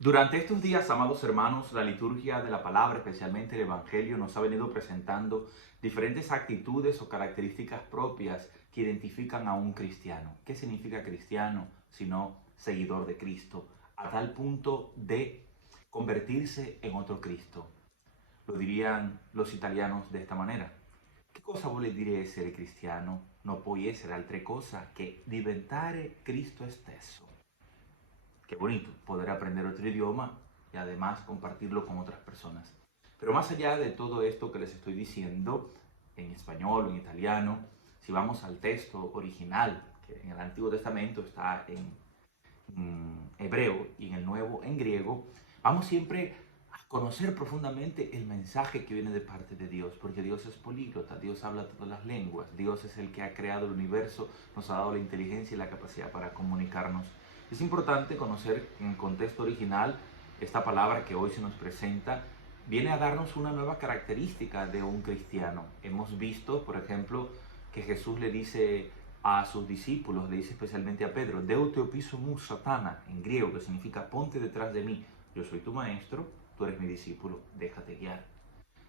Durante estos días, amados hermanos, la liturgia de la palabra, especialmente el Evangelio, nos ha venido presentando diferentes actitudes o características propias que identifican a un cristiano. ¿Qué significa cristiano sino seguidor de Cristo? A tal punto de convertirse en otro Cristo. Lo dirían los italianos de esta manera. Che cosa vuol dire essere cristiano? Non puoi essere altre cosa che diventare Cristo stesso. Qué bonito poder aprender otro idioma y además compartirlo con otras personas. Pero más allá de todo esto que les estoy diciendo, en español o en italiano, si vamos al texto original, que en el Antiguo Testamento está en hebreo y en el Nuevo en griego, vamos siempre a conocer profundamente el mensaje que viene de parte de Dios, porque Dios es políglota, Dios habla todas las lenguas, Dios es el que ha creado el universo, nos ha dado la inteligencia y la capacidad para comunicarnos. Es importante conocer en el contexto original esta palabra que hoy se nos presenta viene a darnos una nueva característica de un cristiano. Hemos visto, por ejemplo, que Jesús le dice a sus discípulos, le dice especialmente a Pedro, Deu te opiso mu satana, en griego, que significa ponte detrás de mí, yo soy tu maestro, tú eres mi discípulo, déjate guiar.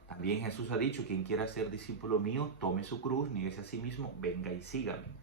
También Jesús ha dicho, quien quiera ser discípulo mío, tome su cruz, nieguese a sí mismo, venga y sígame.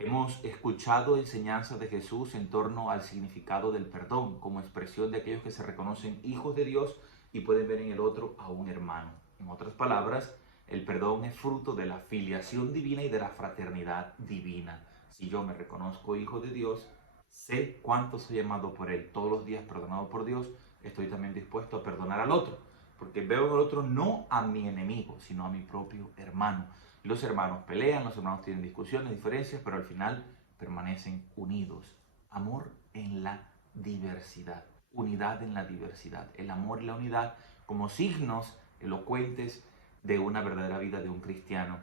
Hemos escuchado enseñanzas de Jesús en torno al significado del perdón como expresión de aquellos que se reconocen hijos de Dios y pueden ver en el otro a un hermano. En otras palabras, el perdón es fruto de la filiación divina y de la fraternidad divina. Si yo me reconozco hijo de Dios, sé cuánto soy amado por Él. Todos los días perdonado por Dios, estoy también dispuesto a perdonar al otro. Porque veo en el otro no a mi enemigo, sino a mi propio hermano. Los hermanos pelean, los hermanos tienen discusiones, diferencias, pero al final permanecen unidos. Amor en la diversidad, unidad en la diversidad. El amor y la unidad como signos elocuentes de una verdadera vida de un cristiano.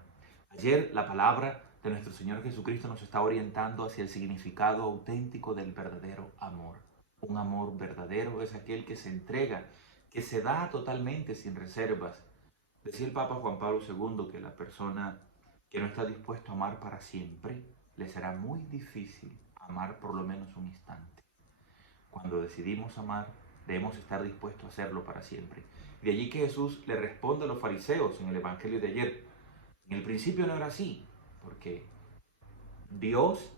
Ayer la palabra de nuestro Señor Jesucristo nos está orientando hacia el significado auténtico del verdadero amor. Un amor verdadero es aquel que se entrega, que se da totalmente sin reservas. Decía el Papa Juan Pablo II que la persona que no está dispuesto a amar para siempre, le será muy difícil amar por lo menos un instante. Cuando decidimos amar, debemos estar dispuestos a hacerlo para siempre. De allí que Jesús le responde a los fariseos en el Evangelio de ayer. En el principio no era así, porque Dios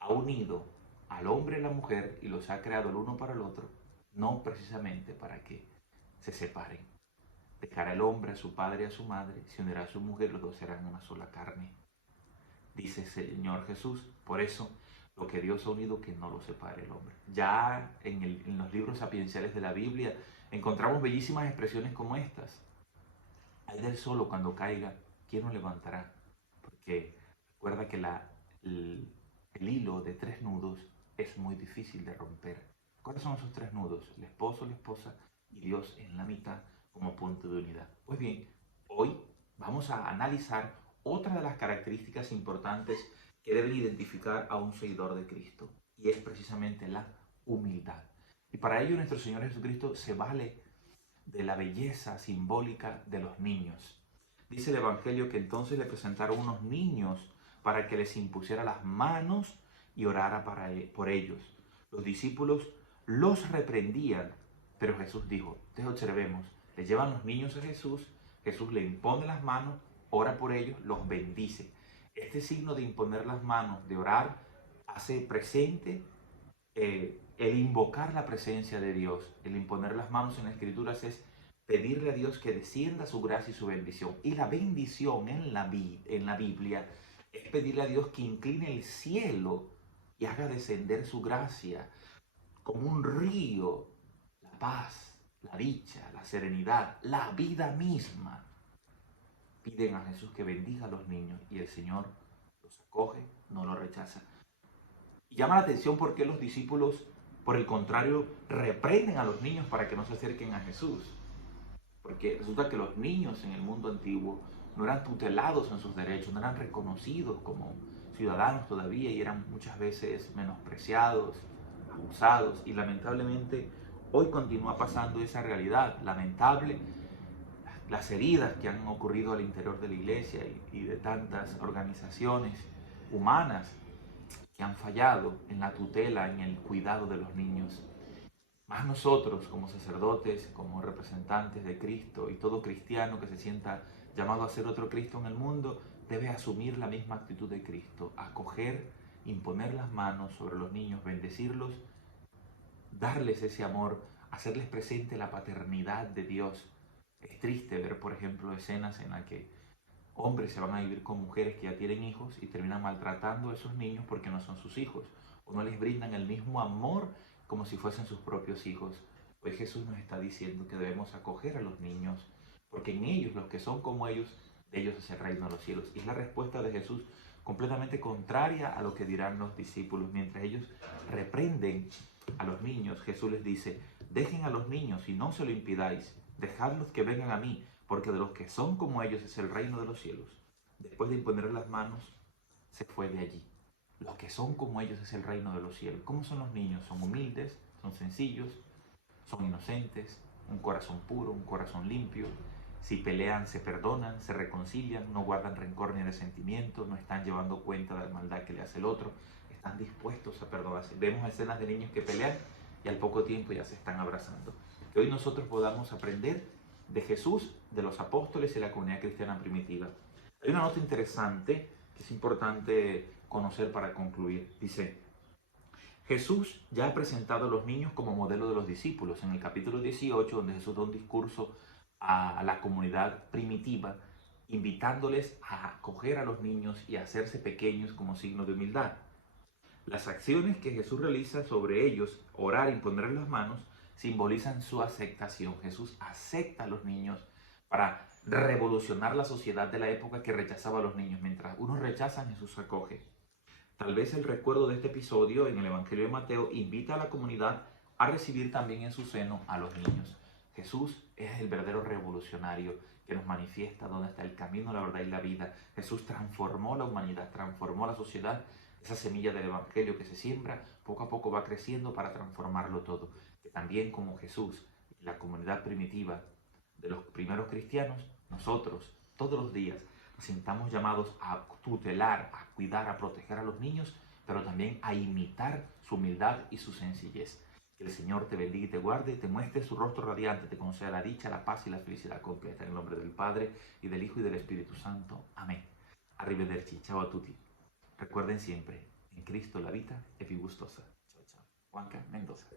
ha unido al hombre y la mujer y los ha creado el uno para el otro, no precisamente para que se separen. Dejará el hombre a su padre y a su madre, se unirá a su mujer, los dos serán una sola carne. Dice el Señor Jesús, por eso lo que Dios ha unido, que no lo separe el hombre. Ya en los libros sapienciales de la Biblia encontramos bellísimas expresiones como estas. Hay del solo cuando caiga, ¿quién lo levantará? Porque recuerda que el hilo de tres nudos es muy difícil de romper. ¿Cuáles son esos tres nudos? El esposo, la esposa y Dios en la mitad como punto de unidad. Pues bien, hoy vamos a analizar otra de las características importantes que deben identificar a un seguidor de Cristo y es precisamente la humildad. Y para ello nuestro Señor Jesucristo se vale de la belleza simbólica de los niños. Dice el Evangelio que entonces le presentaron unos niños para que les impusiera las manos y orara por ellos. Los discípulos los reprendían, pero Jesús dijo, entonces observemos, le llevan los niños a Jesús, Jesús le impone las manos, ora por ellos, los bendice. Este signo de imponer las manos, de orar, hace presente el invocar la presencia de Dios, el imponer las manos en las escrituras es pedirle a Dios que descienda su gracia y su bendición. Y la bendición en la Biblia es pedirle a Dios que incline el cielo y haga descender su gracia como un río, la paz, la dicha, la serenidad, la vida misma. Piden a Jesús que bendiga a los niños y el Señor los acoge, no los rechaza. Y llama la atención porque los discípulos, por el contrario, reprenden a los niños para que no se acerquen a Jesús. Porque resulta que los niños en el mundo antiguo no eran tutelados en sus derechos, no eran reconocidos como ciudadanos todavía y eran muchas veces menospreciados, abusados y lamentablemente hoy continúa pasando esa realidad lamentable, las heridas que han ocurrido al interior de la iglesia y de tantas organizaciones humanas que han fallado en la tutela, en el cuidado de los niños. Más nosotros como sacerdotes, como representantes de Cristo y todo cristiano que se sienta llamado a ser otro Cristo en el mundo, debe asumir la misma actitud de Cristo, acoger, imponer las manos sobre los niños, bendecirlos, darles ese amor, hacerles presente la paternidad de Dios. Es triste ver, por ejemplo, escenas en las que hombres se van a vivir con mujeres que ya tienen hijos y terminan maltratando a esos niños porque no son sus hijos o no les brindan el mismo amor como si fuesen sus propios hijos. Pues Jesús nos está diciendo que debemos acoger a los niños porque en ellos, los que son como ellos, de ellos es el reino de los cielos. Y es la respuesta de Jesús completamente contraria a lo que dirán los discípulos. Mientras ellos reprenden a los niños, Jesús les dice, dejen a los niños y no se lo impidáis, dejadlos que vengan a mí, porque de los que son como ellos es el reino de los cielos. Después de imponer las manos, se fue de allí. Los que son como ellos es el reino de los cielos. ¿Cómo son los niños? Son humildes, son sencillos, son inocentes, un corazón puro, un corazón limpio. Si pelean, se perdonan, se reconcilian, no guardan rencor ni resentimiento, no están llevando cuenta de la maldad que le hace el otro, están dispuestos a perdonarse. Vemos escenas de niños que pelean y al poco tiempo ya se están abrazando. Que hoy nosotros podamos aprender de Jesús, de los apóstoles y la comunidad cristiana primitiva. Hay una nota interesante que es importante conocer para concluir. Dice, Jesús ya ha presentado a los niños como modelo de los discípulos. En el capítulo 18, donde Jesús da un discurso a la comunidad primitiva, invitándoles a acoger a los niños y a hacerse pequeños como signo de humildad. Las acciones que Jesús realiza sobre ellos, orar, imponer las manos, simbolizan su aceptación. Jesús acepta a los niños para revolucionar la sociedad de la época que rechazaba a los niños. Mientras unos rechazan, Jesús acoge. Tal vez el recuerdo de este episodio en el Evangelio de Mateo invita a la comunidad a recibir también en su seno a los niños. Jesús es el verdadero revolucionario que nos manifiesta dónde está el camino, la verdad y la vida. Jesús transformó la humanidad, transformó la sociedad. Esa semilla del Evangelio que se siembra poco a poco va creciendo para transformarlo todo. Que también como Jesús y la comunidad primitiva de los primeros cristianos, nosotros todos los días nos sintamos llamados a tutelar, a cuidar, a proteger a los niños, pero también a imitar su humildad y su sencillez. Que el Señor te bendiga y te guarde, te muestre su rostro radiante, te conceda la dicha, la paz y la felicidad completa. En el nombre del Padre, y del Hijo, y del Espíritu Santo. Amén. Arrivederci, ciao a tutti. Recuerden siempre, en Cristo la vida es gustosa. Chao, chao. Juanca Mendoza.